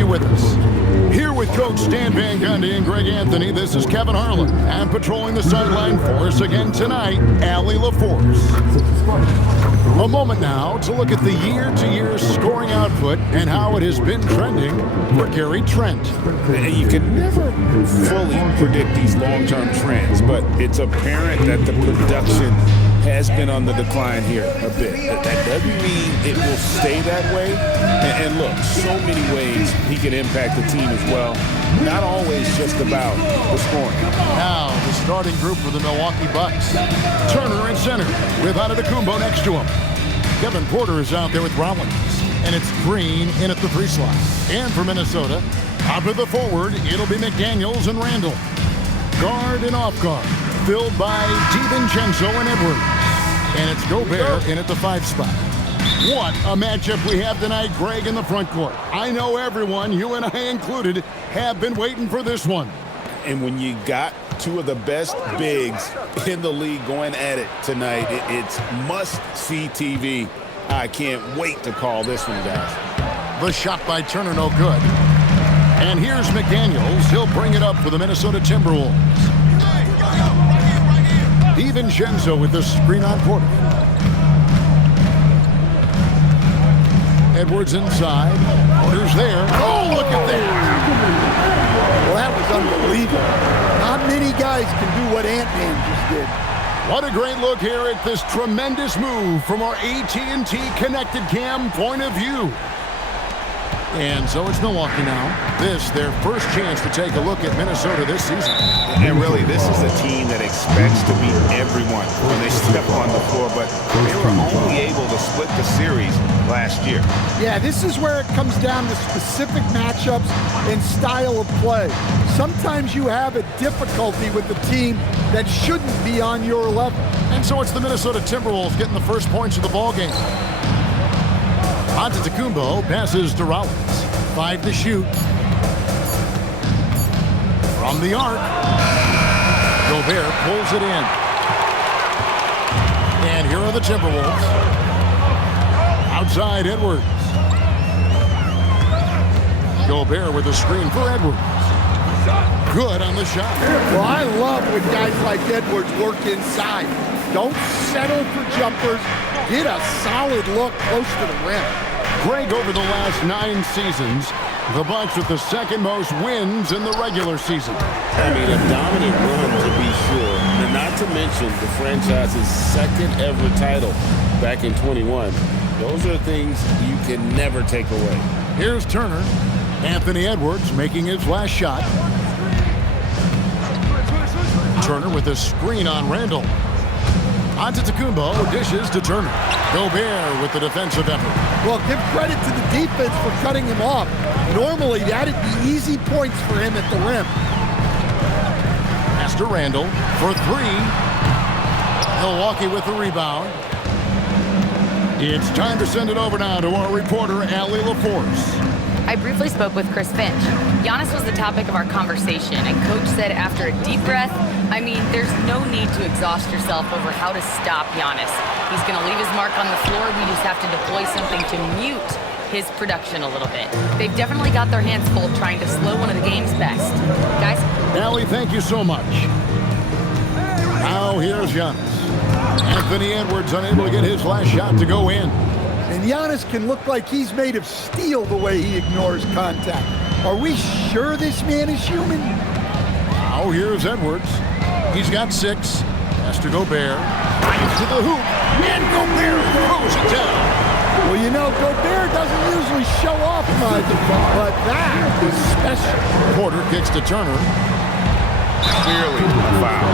you with us. Here with Coach Stan Van Gundy and Greg Anthony, this is Kevin Harlan. And patrolling the sideline for us again tonight, Allie LaForce. A moment now to look at the year-to-year scoring output and how it has been trending for Gary Trent. And you can never fully predict these long-term trends, but it's apparent that the production has been on the decline here a bit. That doesn't mean it will stay that way. And look, so many ways he can impact the team as well. Not always just about the scoring. Now, the starting group for the Milwaukee Bucks. Turner in center with Antetokounmpo next to him. Kevin Porter is out there with Rollins. And it's Green in at the 3 slot. And for Minnesota, out of the forward, it'll be McDaniels and Randall. Guard and off guard, filled by DiVincenzo and Edwards. And it's Gobert in at the 5 spot. What a matchup we have tonight, Greg, in the front court. I know everyone, you and I included, have been waiting for this one. And when you got two of the best bigs in the league going at it tonight, it's must-see TV. I can't wait to call this one, guys. The shot by Turner, no good. And here's McDaniels. He'll bring it up for the Minnesota Timberwolves. DiVincenzo with the screen on Porter. Edwards inside. Porter's there. Oh, look at that. Well, that was unbelievable. Not many guys can do what Ant-Man just did. What a great look here at this tremendous move from our AT&T Connected Cam point of view. And so it's Milwaukee now. This, their first chance to take a look at Minnesota this season. And really, this is a team that expects to beat everyone when they step on the floor, but they were only able to split the series last year. Yeah, this is where it comes down to specific matchups and style of play. Sometimes you have a difficulty with the team that shouldn't be on your level. And so it's the Minnesota Timberwolves getting the first points of the ball game. Antetokounmpo passes to Rollins. 5 to shoot. From the arc. Gobert pulls it in. And here are the Timberwolves. Outside Edwards. Gobert with a screen for Edwards. Good on the shot. Well, I love when guys like Edwards work inside. Don't settle for jumpers. Get a solid look close to the rim. Greg, over the last 9 seasons, the Bucks with the second most wins in the regular season. I mean, a dominant run to be sure, and not to mention the franchise's second ever title back in 21. Those are things you can never take away. Here's Turner. Anthony Edwards making his last shot. Turner with a screen on Randall. Antetokounmpo dishes to Turner. Gobert with the defensive effort. Well, give credit to the defense for cutting him off. Normally, that'd be easy points for him at the rim. Pass to Randall for 3. Milwaukee with the rebound. It's time to send it over now to our reporter, Allie LaForce. I briefly spoke with Chris Finch. Giannis was the topic of our conversation, and Coach said after a deep breath, I mean, there's no need to exhaust yourself over how to stop Giannis. He's going to leave his mark on the floor. We just have to deploy something to mute his production a little bit. They've definitely got their hands full trying to slow one of the game's best. Guys? Allie, thank you so much. Now here's Giannis. Anthony Edwards unable to get his last shot to go in. And Giannis can look like he's made of steel the way he ignores contact. Are we sure this man is human? Now here's Edwards. He's got 6. Pass to Gobert. Right to the hoop. And Gobert throws it down. Well, you know, Gobert doesn't usually show off much, but that is special. Porter kicks to Turner. Clearly a foul.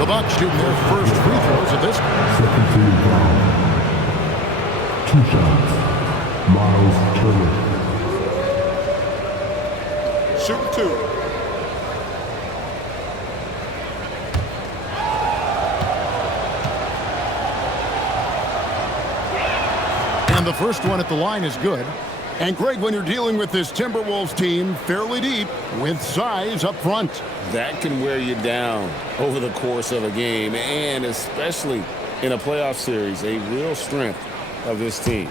The Bucks shooting their first free throws of this game. Second team foul. 2 shots. Miles Turner. Shoot 2. And the first one at the line is good. And Greg, when you're dealing with this Timberwolves team fairly deep with size up front, that can wear you down over the course of a game, and especially in a playoff series, a real strength of this team.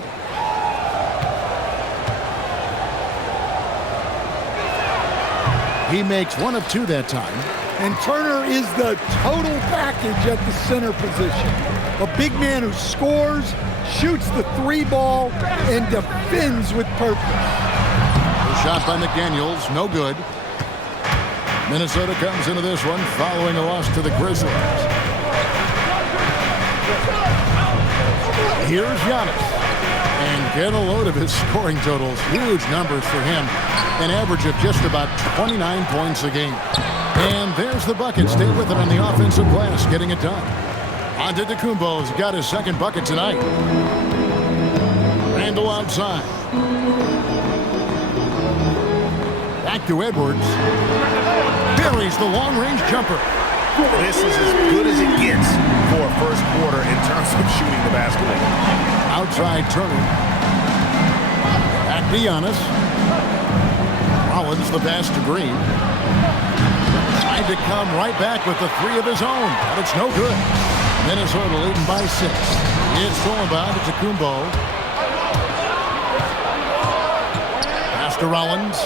He makes 1 of 2 that time. And Turner is the total package at the center position. A big man who scores, shoots the 3 ball, and defends with purpose. The shot by McDaniels, no good. Minnesota comes into this one following a loss to the Grizzlies. Here's Giannis. And get a load of his scoring totals. Huge numbers for him. An average of just about 29 points a game. And there's the bucket. Stay with it on the offensive glass, getting it done. Antetokounmpo's got his 2nd bucket tonight. Randle outside. Back to Edwards. Buries the long-range jumper. This is as good as it gets for a first quarter in terms of shooting the basketball. Outside Turner. Back to Giannis. Rollins the pass to Green. Tried to come right back with the 3 of his own, but it's no good. Minnesota leading by 6. It's going by to Antetokounmpo. Pass to Rollins.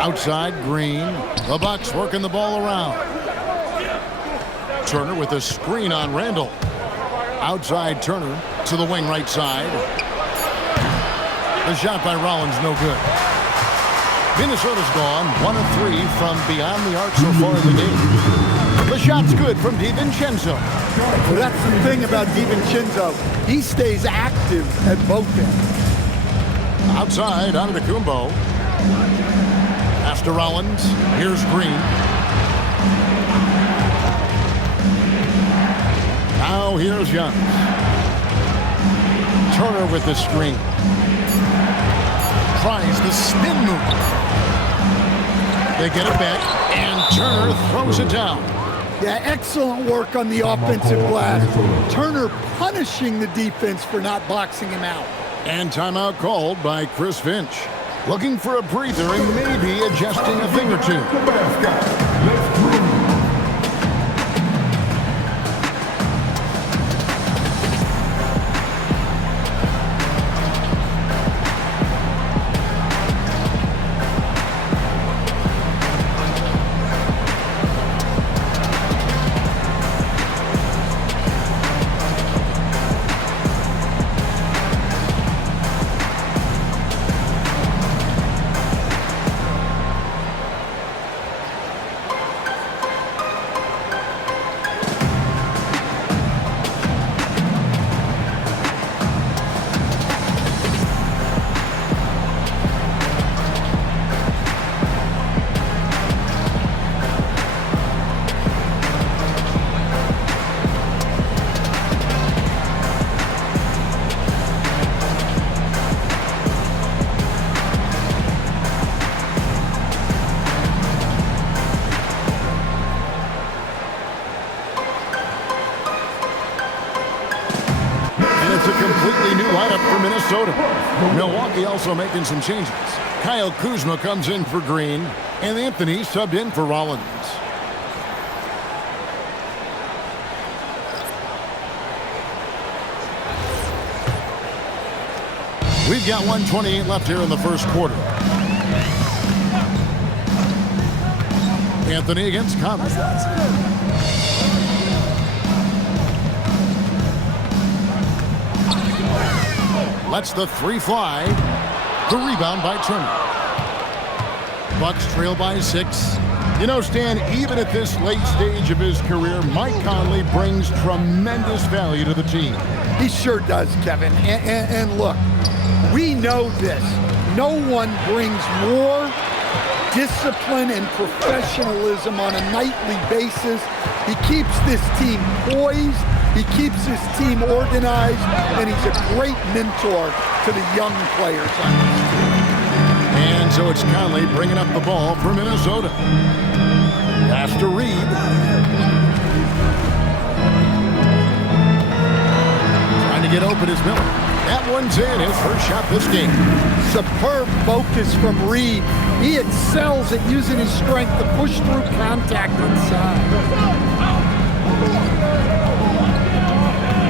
Outside Green. The Bucks working the ball around. Turner with a screen on Randle. Outside Turner to the wing right side. The shot by Rollins, no good. Minnesota's gone 1 of 3 from beyond the arc so far in the game. The shot's good from DiVincenzo. Well, that's the thing about DiVincenzo. He stays active at both ends. Outside, Antetokounmpo. Pass to Rollins. Here's Green. Now here's Giannis. Turner with the screen. Tries the spin move. They get it back, and Turner throws it down. Yeah, excellent work on the offensive glass. Turner punishing the defense for not boxing him out. And timeout called by Chris Finch. Looking for a breather and maybe adjusting a thing or two. It's a completely new lineup for Minnesota. Milwaukee also making some changes. Kyle Kuzma comes in for Green, and Anthony subbed in for Rollins. We've got 1:28 left here in the first quarter. Anthony against Conley. Lets the 3 fly. The rebound by Turner. Bucks trail by 6. You know, Stan, even at this late stage of his career, Mike Conley brings tremendous value to the team. He sure does, Kevin. And look, we know this. No one brings more discipline and professionalism on a nightly basis. He keeps this team poised. He keeps his team organized, and he's a great mentor to the young players on this team. And so it's Conley bringing up the ball for Minnesota. Pass to Reed. Trying to get open is Miller. That one's in, his first shot this game. Superb focus from Reed. He excels at using his strength to push through contact inside.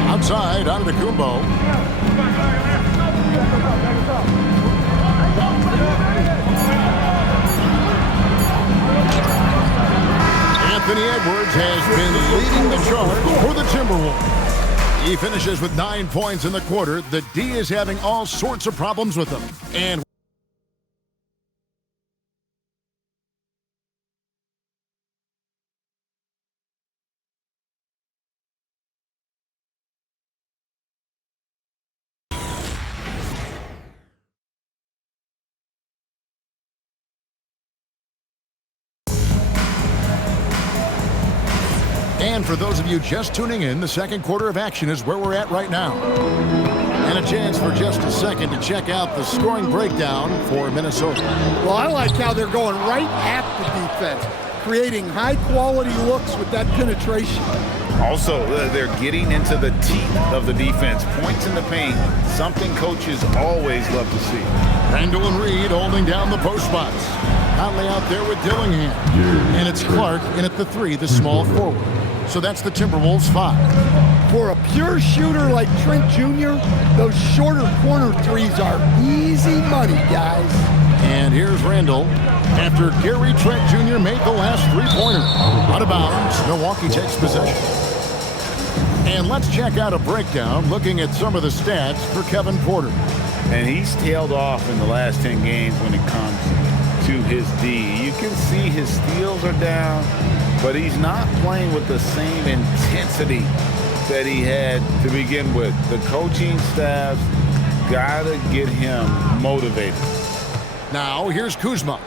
Outside, Antetokounmpo. He finishes with 9 points in the quarter. The D is having all sorts of problems with him. And And for those of you just tuning in, the second quarter of action is where we're at right now. And a chance for just a second to check out the scoring breakdown for Minnesota. Well, I like how they're going right at the defense, creating high-quality looks with that penetration. Also, they're getting into the teeth of the defense. Points in the paint, something coaches always love to see. Randall and Reed holding down the post spots. Conley out there with Dillingham. And it's Clark in at the 3, the small forward. So that's the Timberwolves 5. For a pure shooter like Trent Jr., those shorter corner threes are easy money, guys. And here's Randall after Gary Trent Jr. made the last three-pointer. Out of bounds, Milwaukee takes possession. And let's check out a breakdown looking at some of the stats for Kevin Porter. And he's tailed off in the last 10 games when it comes to his D. You can see his steals are down, but he's not playing with the same intensity that he had to begin with. The coaching staff's got to get him motivated. Now, here's Kuzma.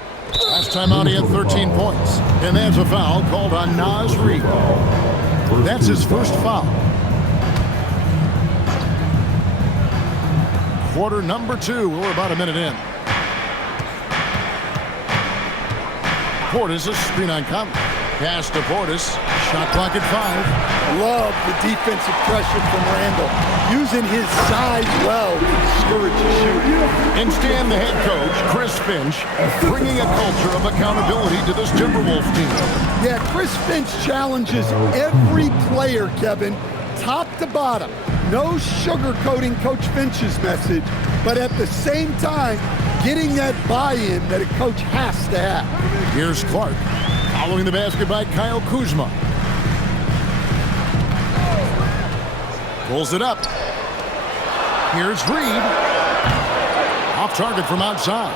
Last time out, he had 13 points. And that's a foul called on Naz Reid. That's his first foul. Quarter number 2. We're about a minute in. Portis, a screen on Conley. Pass to Portis. Shot clock at 5. Love the defensive pressure from Randall, using his size well to discourage the shooting. And Stan, the head coach, Chris Finch, bringing a culture of accountability to this Timberwolves team. Yeah, Chris Finch challenges every player, Kevin, top to bottom. No sugarcoating Coach Finch's message, but at the same time, getting that buy-in that a coach has to have. Here's Clark, following the basket by Kyle Kuzma. Pulls it up. Here's Reed. Off target from outside.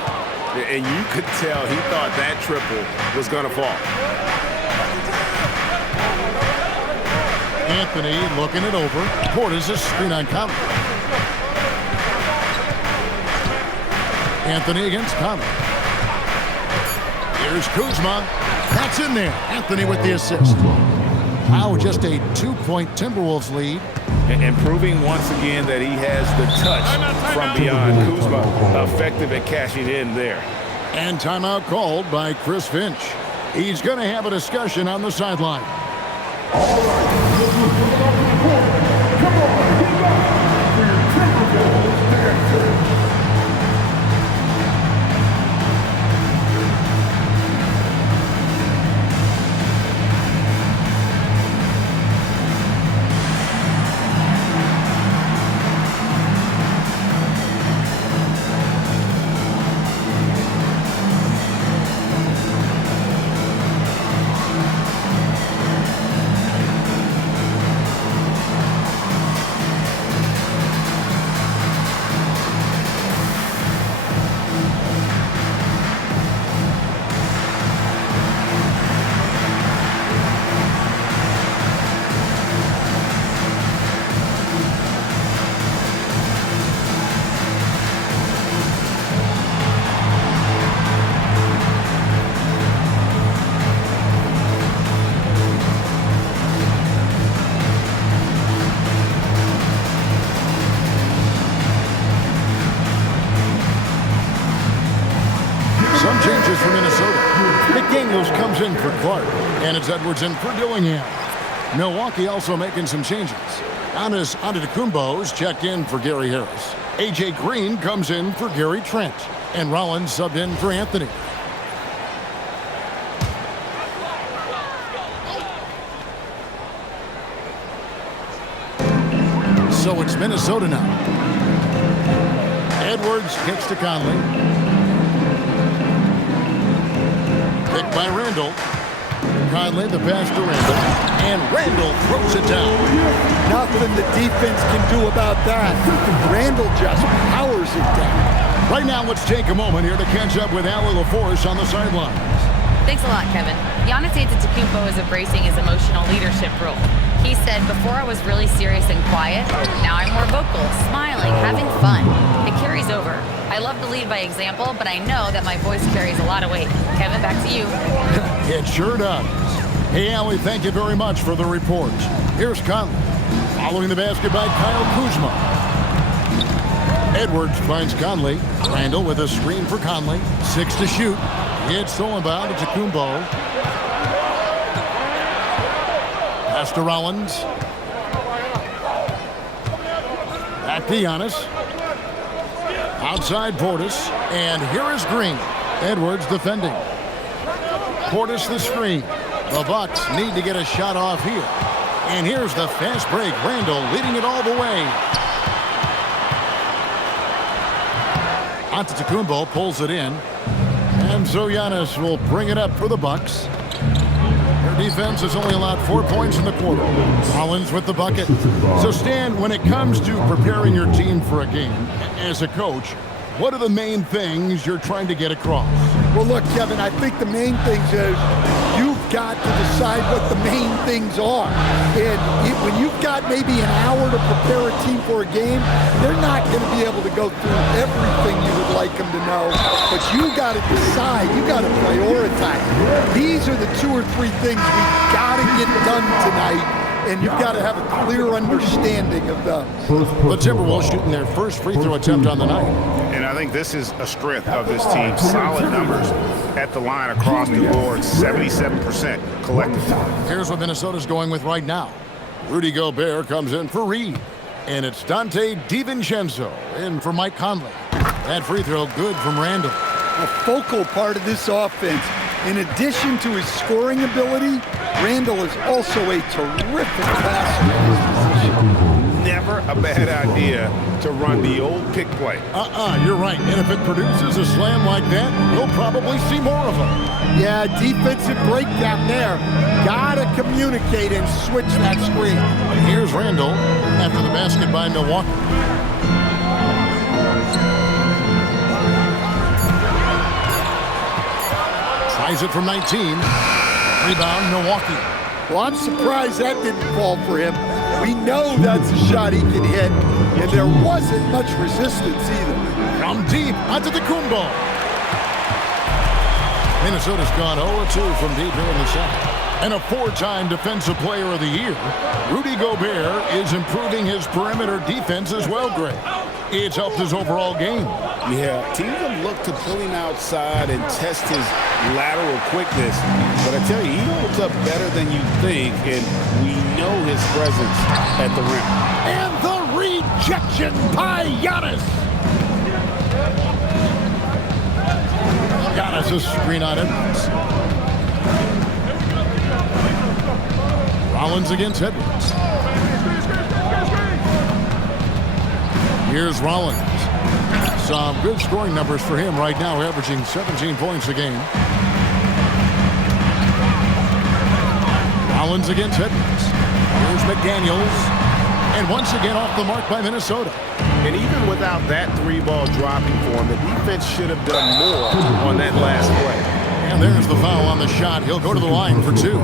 And you could tell he thought that triple was going to fall. Anthony looking it over. Portis a screen on Conley. Anthony against Conley. Here's Kuzma. That's in there. Anthony with the assist. Now just a 2-point Timberwolves lead. And proving once again that he has the touch from beyond. Kuzma effective at cashing in there. And timeout called by Chris Finch. He's going to have a discussion on the sideline. All right, come on, get back for your Timberwolves dancer. Some changes for Minnesota. McDaniels comes in for Clark, and it's Edwards in for Dillingham. Milwaukee also making some changes. Giannis Antetokounmpo's checked in for Gary Harris. A.J. Green comes in for Gary Trent, and Rollins subbed in for Anthony. So it's Minnesota now. Edwards kicks to Conley. Picked by Randall. Conley, the pass to Randall, and Randall throws it down. Nothing the defense can do about that. Randall just powers it down. Right now, let's take a moment here to catch up with Allie LaForce on the sidelines. Thanks a lot, Kevin. Giannis Antetokounmpo is embracing his emotional leadership role. He said, before I was really serious and quiet, now I'm more vocal, smiling, having fun. It carries over. I love to lead by example, but I know that my voice carries a lot of weight. Kevin, back to you. It sure does. Hey, Allie, thank you very much for the report. Here's Conley. Following the basket by Kyle Kuzma. Edwards finds Conley. Randall with a screen for Conley. 6 to shoot. It's stolen by Antetokounmpo. Pass to Rollins. Back to Giannis. Outside Portis. And here is Green. Edwards defending. Portis the screen. The Bucks need to get a shot off here. And here's the fast break. Randall leading it all the way. Antetokounmpo pulls it in. And so Giannis will bring it up for the Bucks. Their defense has only allowed 4 points in the quarter. Rollins with the bucket. So Stan, when it comes to preparing your team for a game, as a coach, what are the main things you're trying to get across? Well, look, Kevin, I think the main things is you've got to decide what the main things are. And when you've got maybe an hour to prepare a team for a game, they're not going to be able to go through everything you would like them to know. But you got to decide. You got to prioritize. These are the 2 or 3 things we've got to get done tonight. And you've got to have a clear understanding of the Timberwolves shooting their first free throw attempt on the night. And I think this is a strength of this team. Solid numbers at the line across the board, 77% collectively. Here's what Minnesota's going with right now. Rudy Gobert comes in for Reed. And it's Dante DiVincenzo in for Mike Conley. That free throw good from Randall. a focal part of this offense. In addition to his scoring ability, Randall is also a terrific passer in his position. Never a bad idea to run the old pick play. You're right. And if it produces a slam like that, we'll probably see more of them. Yeah, defensive breakdown there. Gotta communicate and switch that screen. Here's Randall after the basket by Milwaukee. Tries it from 19. Rebound, Milwaukee. Well, I'm surprised that didn't fall for him. We know that's a shot he can hit, and there wasn't much resistance either. From deep, Antetokounmpo. Minnesota's gone 0-2 from deep here in the second. And a four-time Defensive Player of the Year, Rudy Gobert is improving his perimeter defense as well, Greg. It's helped his overall game. Yeah, teams have looked to pull him outside and test his lateral quickness. But I tell you, he holds up better than you think, and we know his presence at the rim. And the rejection by Giannis. Giannis, a screen on Edwards. Rollins against Edwards. Here's Rollins. Some good scoring numbers for him right now, averaging 17 points a game. Rollins against Edwards. Here's McDaniels. And once again off the mark by Minnesota. And even without that three-ball dropping for him, the defense should have done more on that last play. And there's the foul on the shot. He'll go to the line for two.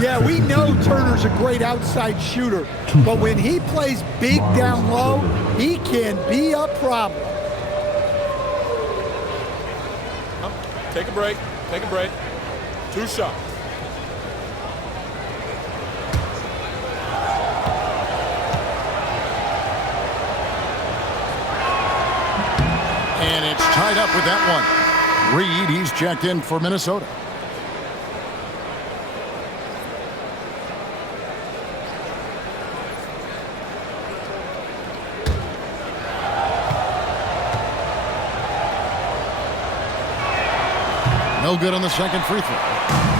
Yeah, we know Turner's a great outside shooter, but when he plays big down low, he can be a problem. Take a break. Take a break. 2 shots. And it's tied up with that one. Reed, he's checked in for Minnesota. No good on the second free throw.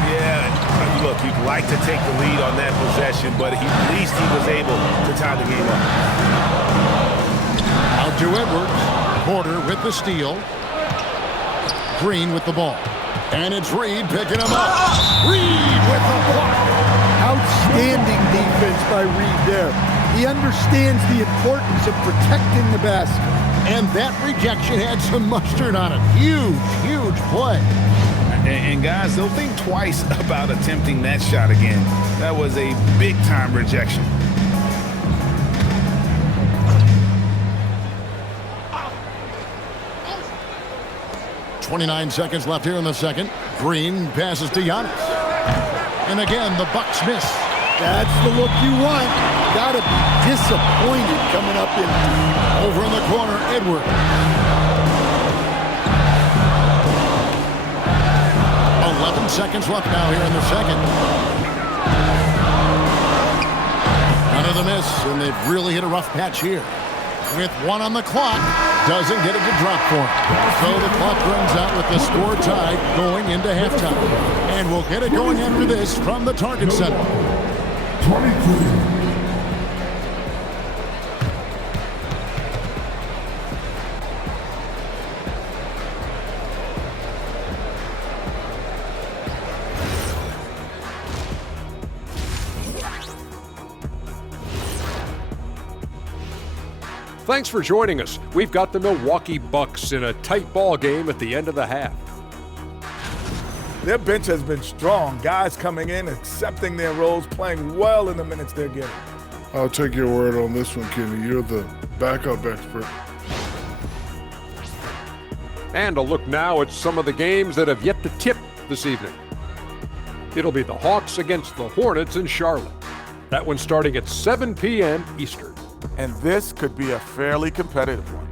Yeah, look, you'd like to take the lead on that possession, but at least he was able to tie the game up. Out to Edwards. Porter with the steal. Green with the ball. And it's Reed picking him up. Reed with the block. Outstanding defense by Reed there. He understands the importance of protecting the basket. And that rejection had some mustard on it. Huge, huge play. And guys, they'll think twice about attempting that shot again. That was a big-time rejection. .29 seconds left here in the second. Green passes to Giannis. And again, the Bucks miss. That's the look you want. Gotta be disappointed coming up in. Over in the corner, Edwards. 11 seconds left now here in the second. Another miss, and they've really hit a rough patch here. With 1 on the clock, doesn't get it to drop for him. So the clock runs out with the score tied going into halftime. And we'll get it going after this from the Target Center. 23. Thanks for joining us. We've got the Milwaukee Bucks in a tight ball game at the end of the half. Their bench has been strong. Guys coming in, accepting their roles, playing well in the minutes they're getting. I'll take your word on this one, Kenny. You're the backup expert. And a look now at some of the games that have yet to tip this evening. It'll be the Hawks against the Hornets in Charlotte. That one starting at 7 p.m. Eastern. And this could be a fairly competitive one.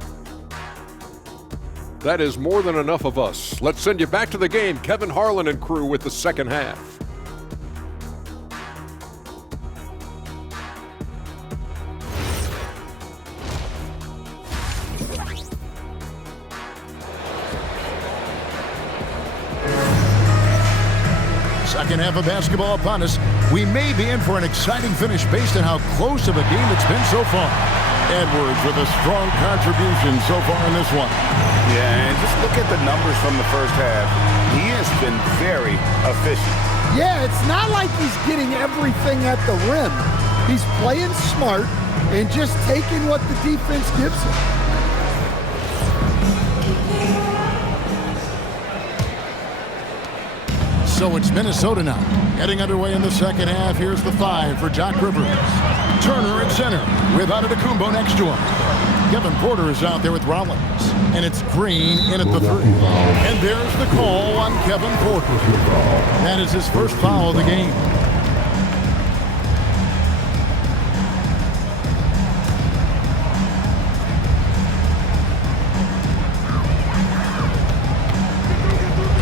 That is more than enough of us. Let's send you back to the game. Kevin Harlan and crew with the second half. Second half of basketball upon us. We may be in for an exciting finish based on how close of a game it's been so far. Edwards with a strong contribution so far in this one. Yeah, and just look at the numbers from the first half. He has been very efficient. Yeah, it's not like he's getting everything at the rim. He's playing smart and just taking what the defense gives him. So it's Minnesota now. Getting underway in the second half. Here's the 5 for Doc Rivers. Turner at center with Antetokounmpo next to him. Kevin Porter is out there with Rollins. And it's Green in at the 3. And there's the call on Kevin Porter. That is his first foul of the game.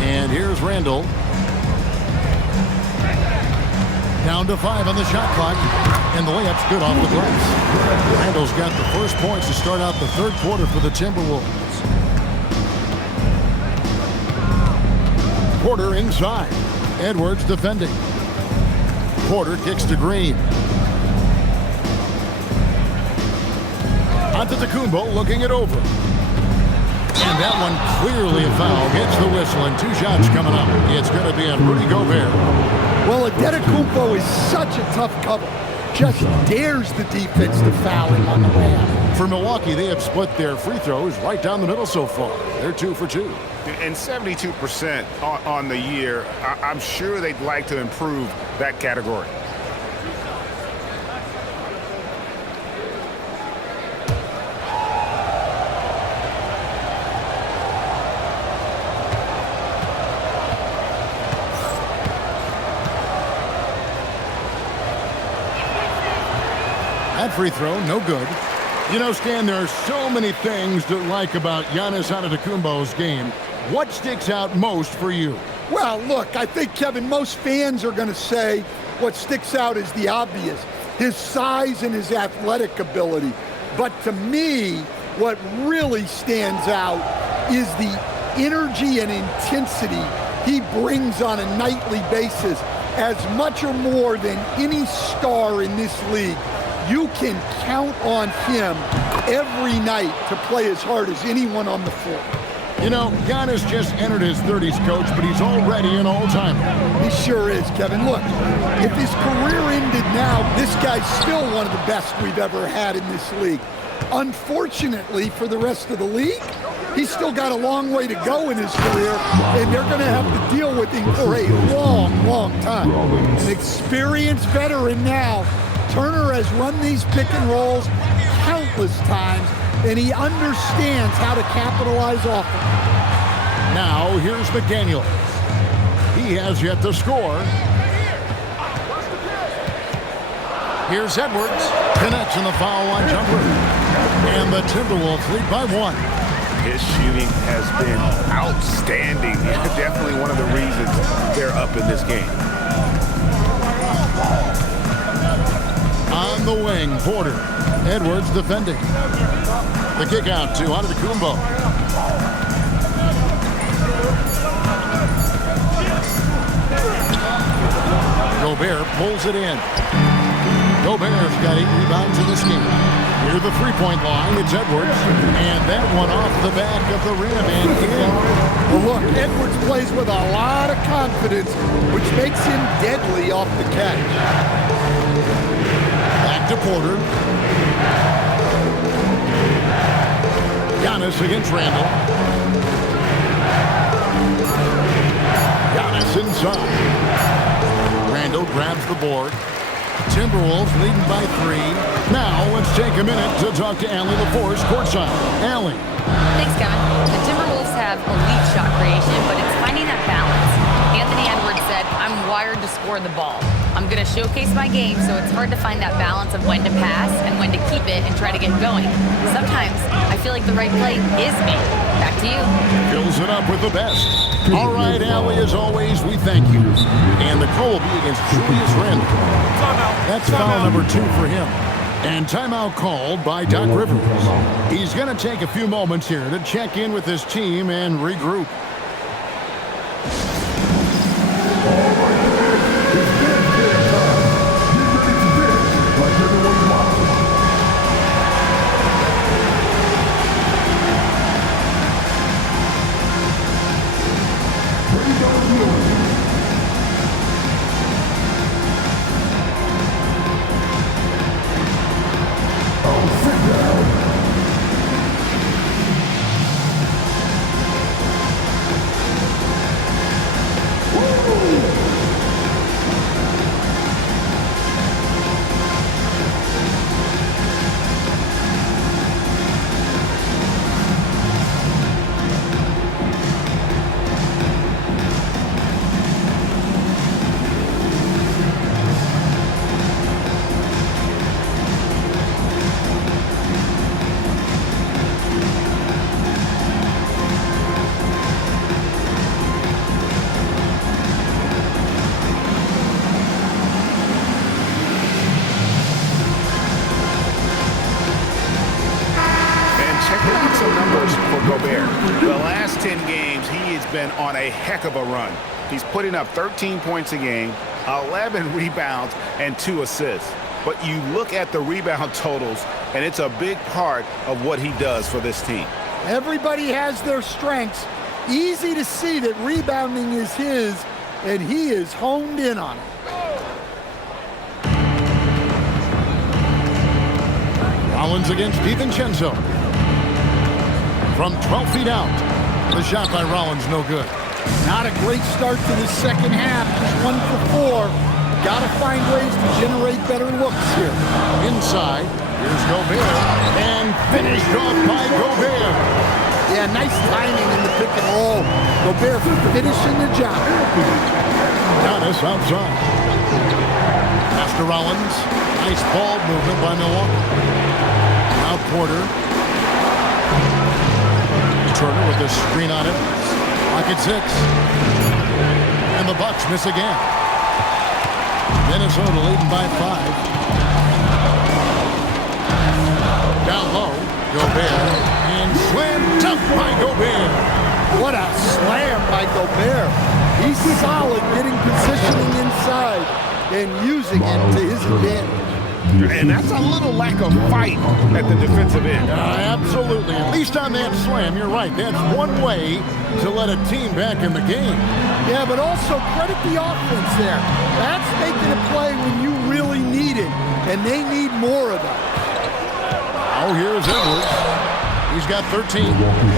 And here's Randall. Down to 5 on the shot clock, and the layup's good off the glass. Randall's got the first points to start out the third quarter for the Timberwolves. Porter inside. Edwards defending. Porter kicks to Green. Antetokounmpo looking it over. And that one clearly a foul. Gets the whistle, and 2 shots coming up. It's going to be on Rudy Gobert. Well, Antetokounmpo is such a tough cover. Just dares the defense to foul him on the man. For Milwaukee, they have split their free throws right down the middle so far. They're 2 for 2. And 72% on the year. I'm sure they'd like to improve that category. That free throw, no good. You know, Stan, there are so many things to like about Giannis Antetokounmpo's game. What sticks out most for you? Well, look, I think, Kevin, most fans are going to say what sticks out is the obvious, his size and his athletic ability. But to me, what really stands out is the energy and intensity he brings on a nightly basis, as much or more than any star in this league. You can count on him every night to play as hard as anyone on the floor. You know, Giannis just entered his 30s, Coach, but he's already an all-timer. He sure is, Kevin. Look, if his career ended now, this guy's still one of the best we've ever had in this league. Unfortunately for the rest of the league, he's still got a long way to go in his career, and they're going to have to deal with him for a long, long time. An experienced veteran now. Turner has run these pick and rolls countless times, and he understands how to capitalize off them. Now, here's McDaniels. He has yet to score. Here's Edwards. Connects in the foul line jumper. And the Timberwolves lead by 1. His shooting has been outstanding. Definitely one of the reasons they're up in this game. On the wing, Porter. Edwards defending. The kick out to Antetokounmpo. Gobert pulls it in. Gobert's got 8 rebounds in this game. Near the three-point line, it's Edwards. And that one off the back of the rim and in. Well, look, Edwards plays with a lot of confidence, which makes him deadly off the catch. Back to Porter. Giannis against Randall. Giannis inside. Randall grabs the board. Timberwolves leading by 3. Now let's take a minute to talk to Allie LaForce courtside. Allie. Thanks, Kevin. The Timberwolves have elite shot creation, but it's finding that balance. Anthony Edwards said, "I'm wired to score the ball. I'm going to showcase my game, so it's hard to find that balance of when to pass and when to keep it and try to get going. Sometimes I feel like the right play is made." Back to you. Fills it up with the best. All right, Allie, as always, we thank you. And the call will be against Julius Randle. That's foul number 2 for him. And timeout called by Doc Rivers. He's going to take a few moments here to check in with his team and regroup. Been on a heck of a run. He's putting up 13 points a game, 11 rebounds, and 2 assists. But you look at the rebound totals, and it's a big part of what he does for this team. Everybody has their strengths. Easy to see that rebounding is his, and he is honed in on it. Rollins against DiVincenzo. From 12 feet out. The shot by Rollins, no good. Not a great start to the second half. Just 1 for 4. Got to find ways to generate better looks here. Inside, here's Gobert. And finished off by Gobert. Yeah, nice timing in the pick and roll. Gobert finishing the job. Giannis outside. Pass to Rollins. Nice ball movement by Milwaukee. Now Porter. Turner with the screen on it. Pocket 6. And the Bucks miss again. Minnesota leading by 5. Down low, Gobert. And slam dunk by Gobert. What a slam by Gobert. He's solid getting positioning inside and using it to his advantage. And that's a little lack of fight at the defensive end. Absolutely. At least on that slam, you're right. That's one way to let a team back in the game. Yeah, but also credit the offense there. That's making a play when you really need it, and they need more of that. Oh, here's Edwards. He's got 13.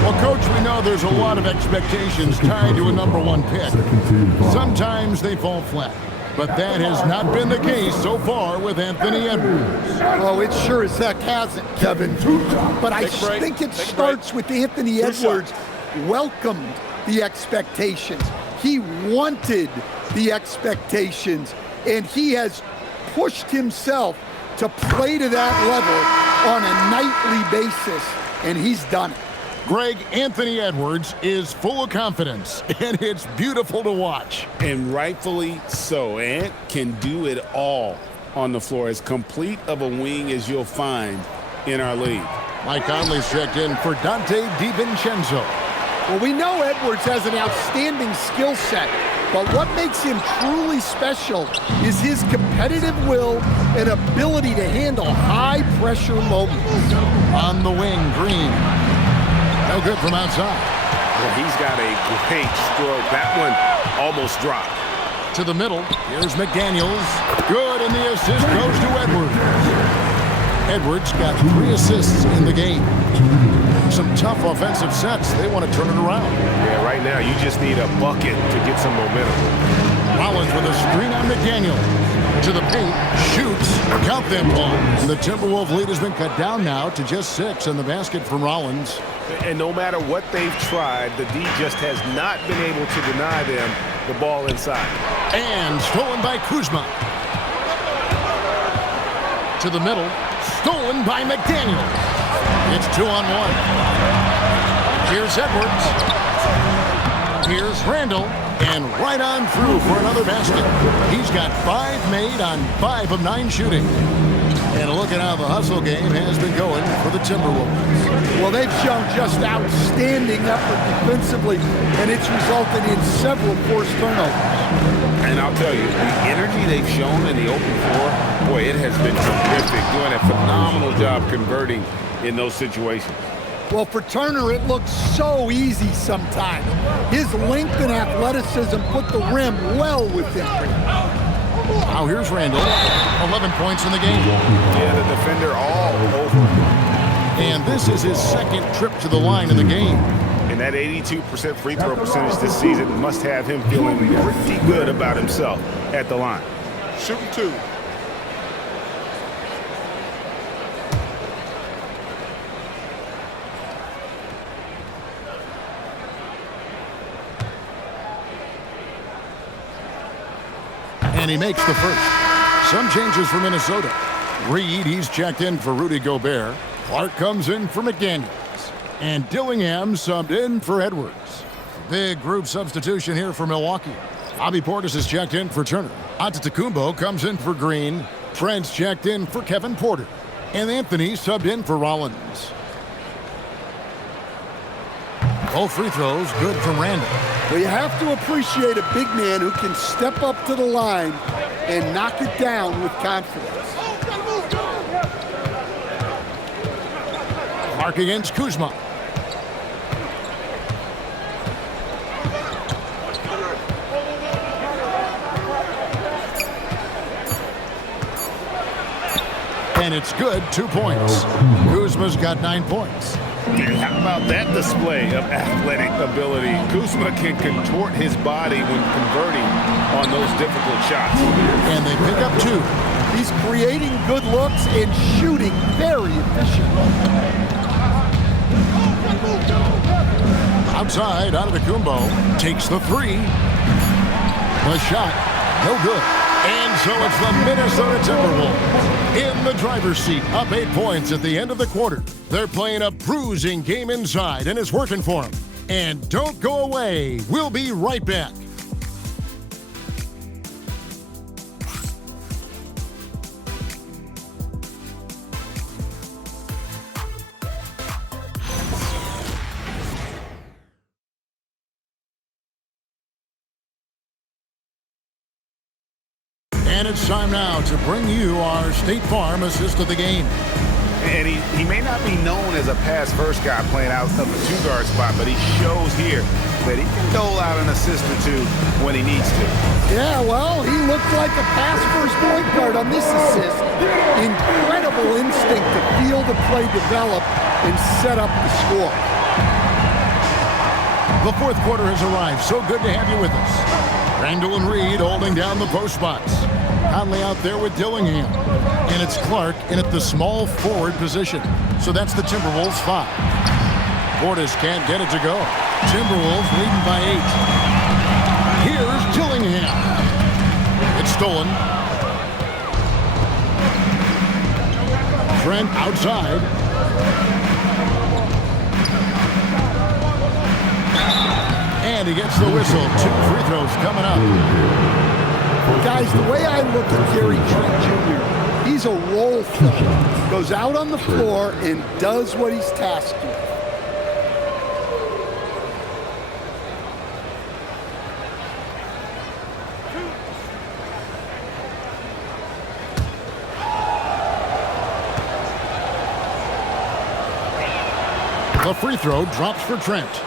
Well, Coach, we know there's a lot of expectations tied to a number one pick. Sometimes they fall flat. But that has not been the case so far with Anthony Edwards. Oh, it sure as heck hasn't, Kevin. But I think it starts with Anthony Edwards welcomed the expectations. He wanted the expectations, and he has pushed himself to play to that level on a nightly basis, and he's done it. Greg, Anthony Edwards is full of confidence, and it's beautiful to watch. And rightfully so. Ant can do it all on the floor, as complete of a wing as you'll find in our league. Mike Conley's checked in for Dante DiVincenzo. Well, we know Edwards has an outstanding skill set, but what makes him truly special is his competitive will and ability to handle high-pressure moments. On the wing, Green. No good from outside. Well, he's got a great stroke. That one almost dropped. To the middle. Here's McDaniels. Good, and the assist goes to Edwards. Edwards got 3 assists in the game. Some tough offensive sets. They want to turn it around. Yeah, right now you just need a bucket to get some momentum. Rollins with a screen on McDaniels. To the paint, shoots, count them points. The Timberwolves lead has been cut down now to just 6 in the basket from Rollins. And no matter what they've tried, the D just has not been able to deny them the ball inside. And stolen by Kuzma. To the middle, stolen by McDaniels. It's 2-on-1. Here's Edwards. Here's Randall. And right on through for another basket. He's got 5 made on 5 of 9 shooting. And a look at how the hustle game has been going for the Timberwolves. Well, they've shown just outstanding effort defensively, and it's resulted in several forced turnovers. And I'll tell you, the energy they've shown in the open floor, boy, it has been terrific. Doing a phenomenal job converting in those situations. Well, for Turner, it looks so easy sometimes. His length and athleticism put the rim well within reach. Now here's Randall. 11 points in the game. Yeah, the defender all over him. And this is his 2nd trip to the line in the game. And that 82% free throw percentage this season must have him feeling pretty good about himself at the line. Shooting 2. And he makes the first. Some changes for Minnesota. Reed, he's checked in for Rudy Gobert. Clark comes in for McDaniels. And Dillingham subbed in for Edwards. Big group substitution here for Milwaukee. Bobby Portis is checked in for Turner. Antetokounmpo comes in for Green. Trent's checked in for Kevin Porter. And Anthony subbed in for Rollins. Both free throws good from Randall. Well, you have to appreciate a big man who can step up to the line and knock it down with confidence. Clark against Kuzma. And it's good, 2 points. Kuzma's got 9 points. How about that display of athletic ability? Kuzma can contort his body when converting on those difficult shots. And they pick up 2. He's creating good looks and shooting very efficiently. Outside, Antetokounmpo takes the 3. The shot, no good. And so it's the Minnesota Timberwolves in the driver's seat, up 8 points at the end of the quarter. They're playing a bruising game inside, and it's working for them. And don't go away. We'll be right back. And it's time now to bring you our State Farm assist of the game. And he may not be known as a pass-first guy playing out of the two-guard spot, but he shows here that he can dole out an assist or two when he needs to. Yeah, well, he looked like a pass-first point guard on this assist. Incredible instinct to feel the play develop and set up the score. The fourth quarter has arrived. So good to have you with us. Randall and Reed holding down the post spots. Conley out there with Dillingham. And it's Clark in at the small forward position. So that's the Timberwolves 5. Portis can't get it to go. Timberwolves leading by 8. Here's Dillingham. It's stolen. Trent outside. And he gets the whistle. 2 free throws coming up. Guys, the way I look at Gary Trent Jr., he's a role player. Goes out on the floor and does what he's tasked with. The free throw drops for Trent.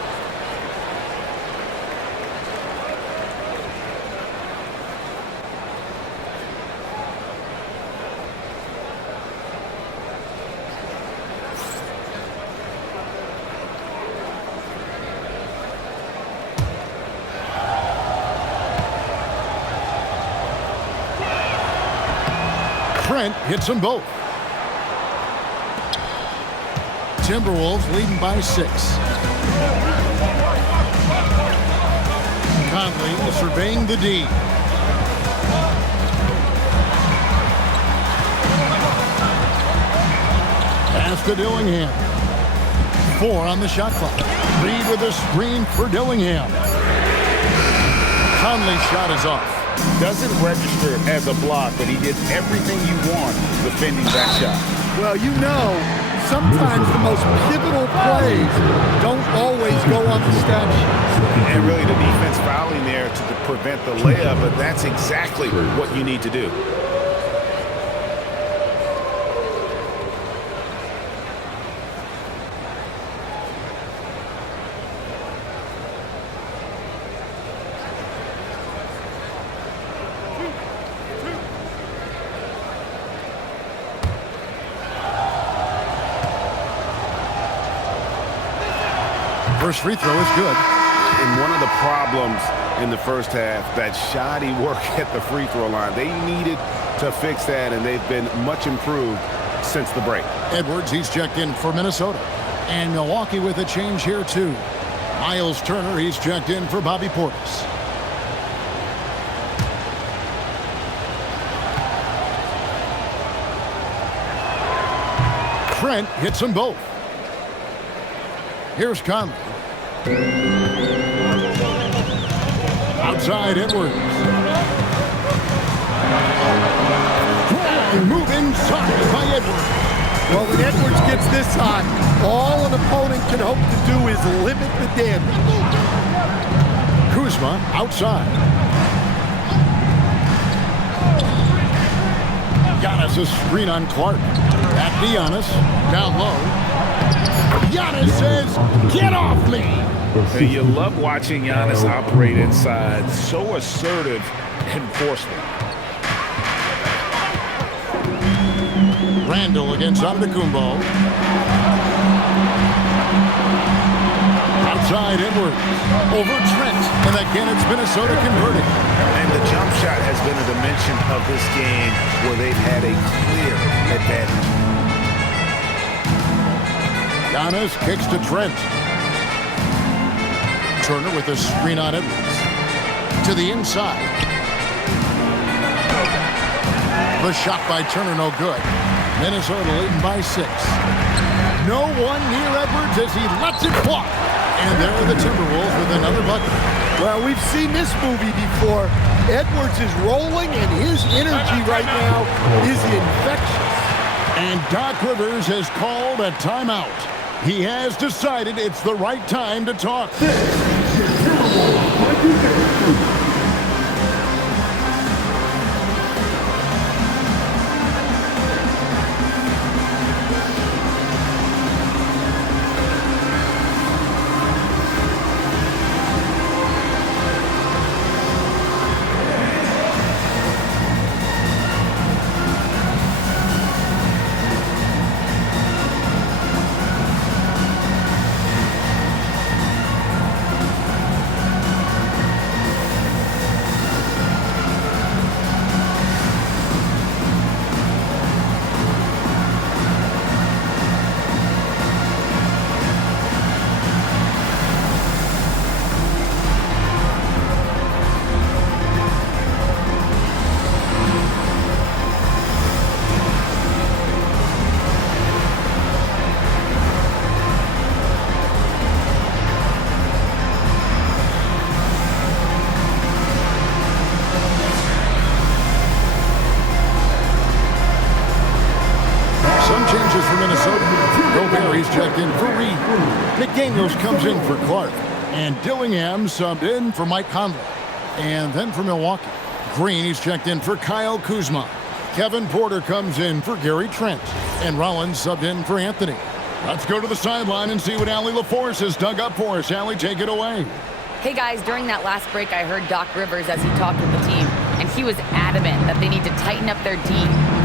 Trent hits them both. Timberwolves leading by 6. Conley surveying the D. Pass to Dillingham. 4 on the shot clock. Reed with a screen for Dillingham. Conley's shot is off. Doesn't register as a block, but he did everything you want defending that shot. Well, you know, sometimes the most pivotal plays don't always go on the stat sheet. And really the defense fouling there to prevent the layup, but that's exactly what you need to do. First free throw is good. And one of the problems in the first half, that shoddy work at the free throw line. They needed to fix that, and they've been much improved since the break. Edwards, he's checked in for Minnesota. And Milwaukee with a change here, too. Miles Turner, he's checked in for Bobby Portis. Trent hits them both. Here's Conley. Outside Edwards. Move inside by Edwards. Well, when Edwards gets this hot, all an opponent can hope to do is limit the damage. Kuzma outside. Giannis a screen on Clark. Back to Giannis. Down low. Giannis says, "Get off me!" And you love watching Giannis operate inside. So assertive and forceful. Randall against Antetokounmpo. Outside Edwards. Over Trent. And again, it's Minnesota converting. And the jump shot has been a dimension of this game where they've had a clear advantage. Giannis kicks to Trent. Turner with a screen on Edwards. To the inside. The shot by Turner, no good. Minnesota leading by 6. No one near Edwards as he lets it fly. And there are the Timberwolves with another bucket. Well, we've seen this movie before. Edwards is rolling, and his energy right now is infectious. And Doc Rivers has called a timeout. He has decided it's the right time to talk. checked in for Reed. McDaniels comes in for Clark. And Dillingham subbed in for Mike Conley. And then for Milwaukee, Green, he's checked in for Kyle Kuzma. Kevin Porter comes in for Gary Trent. And Rollins subbed in for Anthony. Let's go to the sideline and see what Allie LaForce has dug up for us. Allie, take it away. Hey guys, during that last break, I heard Doc Rivers as he talked with the team, and he was adamant that they need to tighten up their D.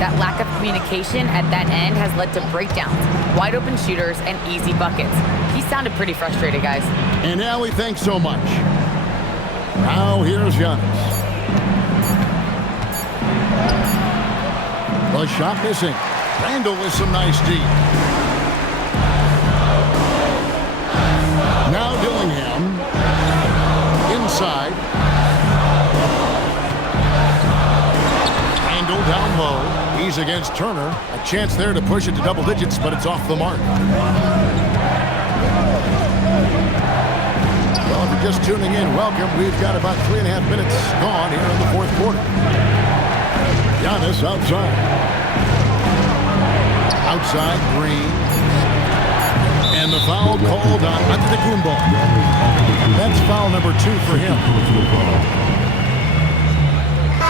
That lack of communication at that end has led to breakdowns, wide open shooters, and easy buckets. He sounded pretty frustrated, guys. And Allie, thanks so much. Now here's Giannis. The shot missing. Randall with some nice D. Now Dillingham. Inside. Randall down low. He's against Turner. A chance there to push it to double digits, but it's off the mark. Well, if you're just tuning in, welcome. We've got about 3.5 minutes gone here in the fourth quarter. Giannis outside. Outside, Green. And the foul called on Antetokounmpo. That's foul number 2 for him.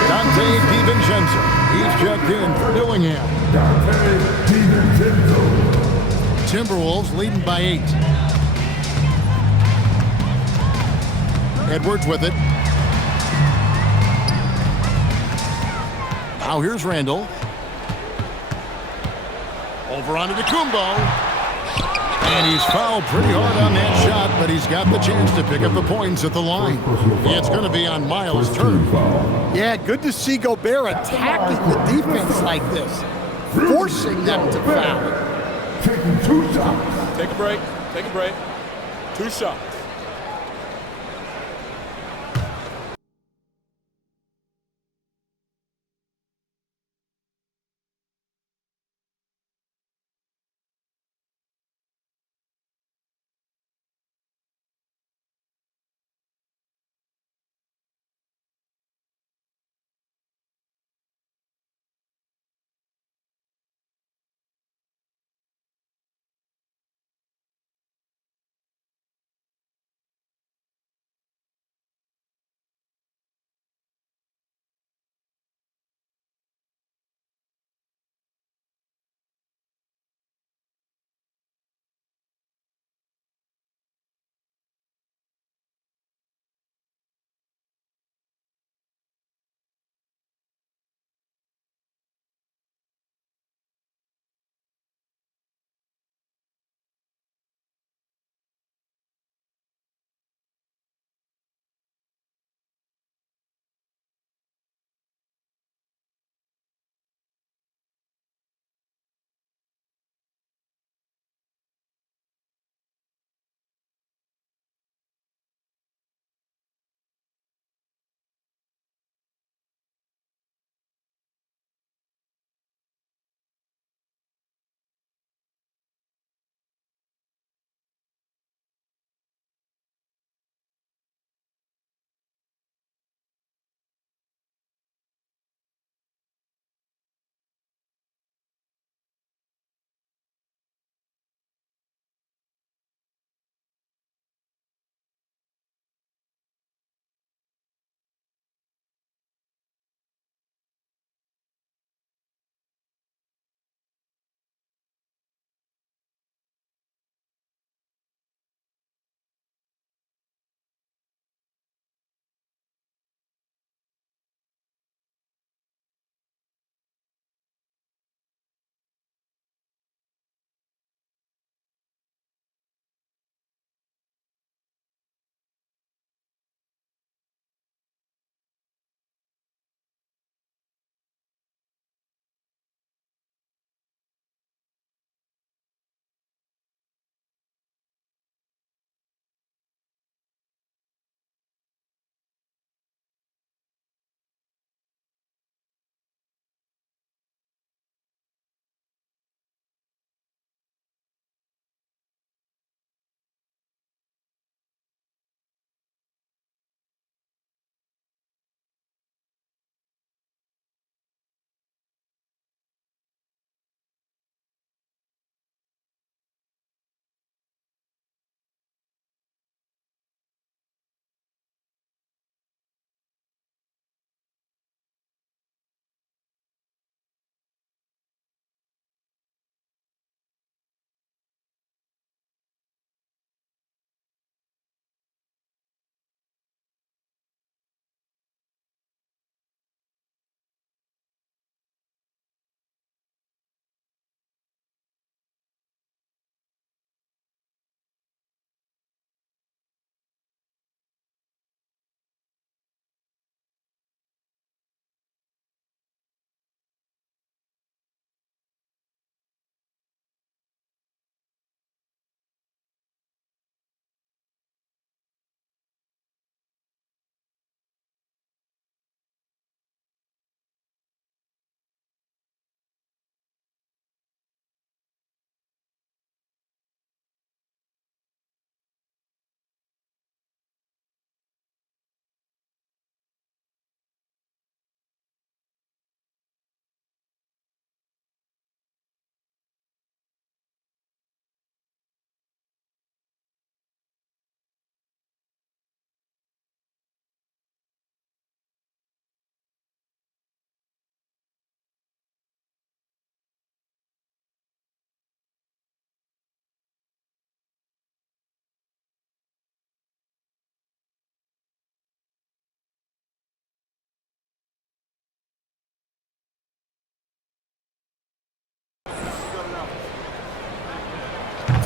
Dante DiVincenzo. He's checked in for Dillingham. Timberwolves leading by 8. Edwards with it. Now here's Randall. Over onto Antetokounmpo. And he's fouled pretty hard on that shot, but he's got the chance to pick up the points at the line. It's going to be on Miles Turner. Yeah, good to see Gobert attacking the defense like this, forcing them to foul. Taking 2 shots. Take a break. Take a break. 2 shots.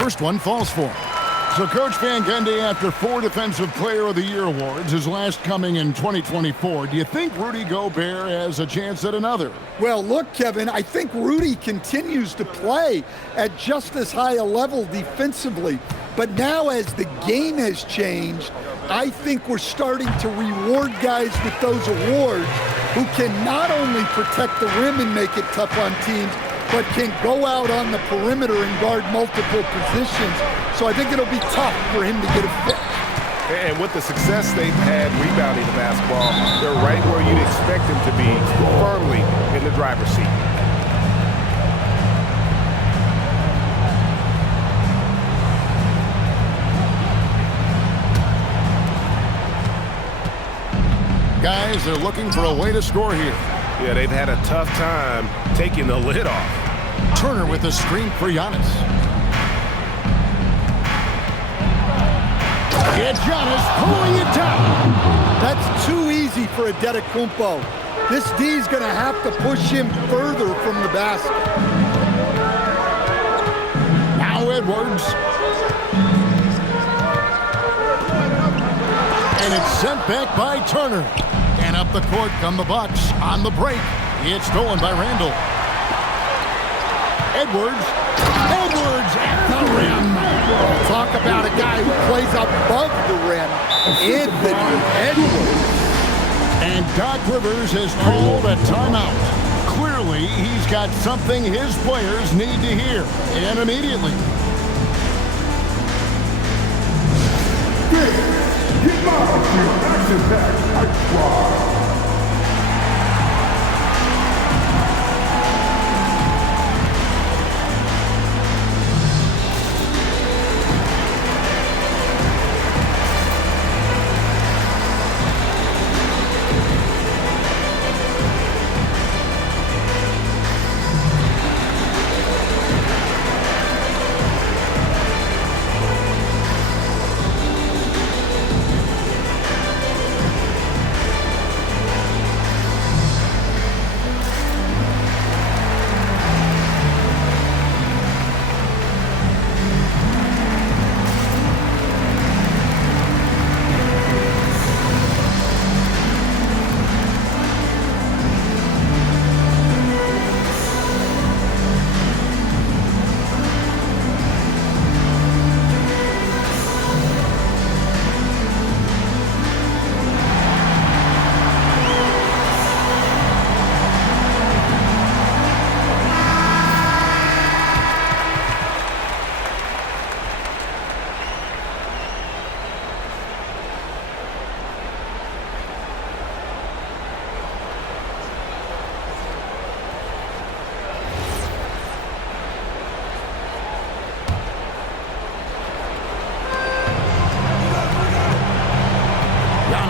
first one falls for him. So Coach Van Gundy, after 4 Defensive Player of the Year awards, his last coming in 2024, do you think Rudy Gobert has a chance at another? Well, look, Kevin, I think Rudy continues to play at just as high a level defensively. But now as the game has changed, I think we're starting to reward guys with those awards who can not only protect the rim and make it tough on teams, but can go out on the perimeter and guard multiple positions. So I think it'll be tough for him to get a fix. And with the success they've had rebounding the basketball, they're right where you'd expect them to be, firmly in the driver's seat. Guys, they're looking for a way to score here. Yeah, they've had a tough time taking the lid off. Turner with a screen for Giannis. It's Giannis pulling it down. That's too easy for Antetokounmpo. This D's going to have to push him further from the basket. Now Edwards. And it's sent back by Turner. And up the court come the Bucks on the break. It's stolen by Randall. Edwards at the rim. Talk about a guy who plays above the rim. Anthony Edwards. And Doc Rivers has called a timeout. Clearly, he's got something his players need to hear, and immediately.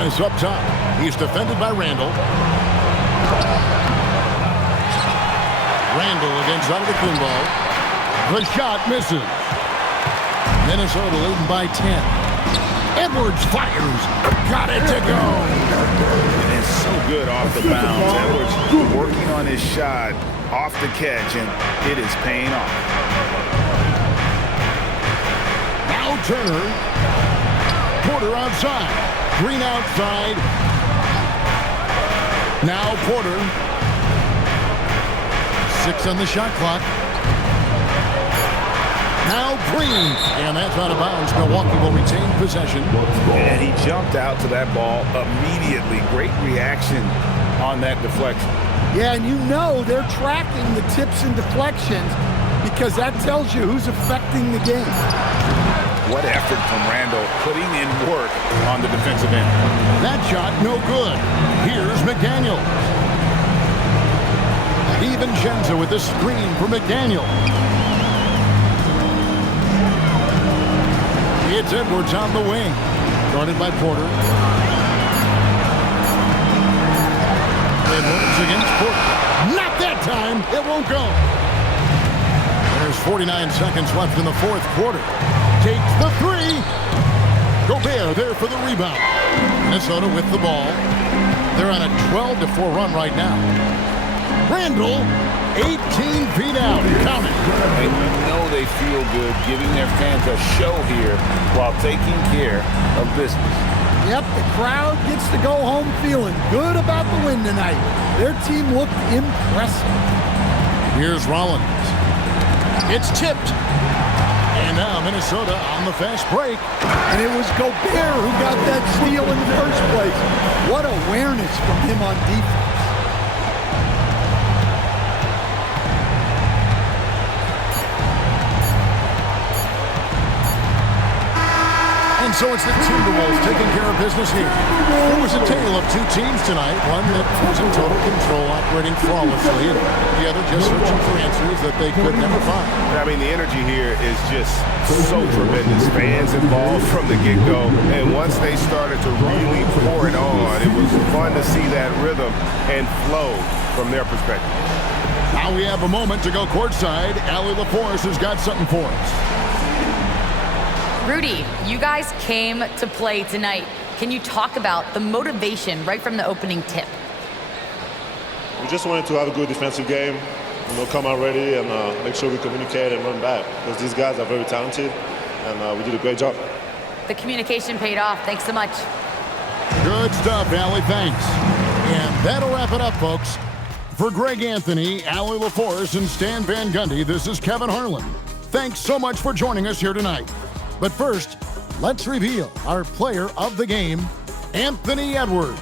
Giannis up top. He's defended by Randall. Randall against Antetokounmpo. The shot misses. Minnesota leading by 10. Edwards fires. Got it to go. And it's so good off the bounds. Edwards working on his shot off the catch, and it is paying off. Now Turner. Porter outside. Green outside. Now Porter. 6 on the shot clock. Now Green. And that's out of bounds. Milwaukee will retain possession. And he jumped out to that ball immediately. Great reaction on that deflection. Yeah, and you know they're tracking the tips and deflections because that tells you who's affecting the game. What effort from Randall, putting in work on the defensive end. That shot, no good. Here's McDaniel. DiVincenzo with the screen for McDaniel. It's Edwards on the wing. Guarded by Porter. Edwards against Porter. Not that time. It won't go. There's 49 seconds left in the fourth quarter. Takes the three. Gobert there for the rebound. Minnesota with the ball. They're on a 12-4 run right now. Randall 18 feet out and counting. And you know they feel good giving their fans a show here while taking care of business. Yep, the crowd gets to go home feeling good about the win tonight. Their team looked impressive. Here's Rollins. It's tipped. And now Minnesota on the fast break. And it was Gobert who got that steal in the first place. What awareness from him on defense. And so it's the Timberwolves taking care of business here. It was a tale of two teams tonight, one that was in total control, operating flawlessly, and the other just searching for answers that they could never find. I mean, the energy here is just so tremendous. Fans involved from the get-go, and once they started to really pour it on, it was fun to see that rhythm and flow from their perspective. Now we have a moment to go courtside. Allie LaForce has got something for us. Rudy, you guys came to play tonight. Can you talk about the motivation right from the opening tip? We just wanted to have a good defensive game, come out ready and make sure we communicate and run back, because these guys are very talented, and we did a great job. The communication paid off. Thanks so much. Good stuff, Allie. Thanks. And that'll wrap it up, folks. For Greg Anthony, Allie LaForce, and Stan Van Gundy, this is Kevin Harlan. Thanks so much for joining us here tonight. But first, let's reveal our player of the game, Anthony Edwards.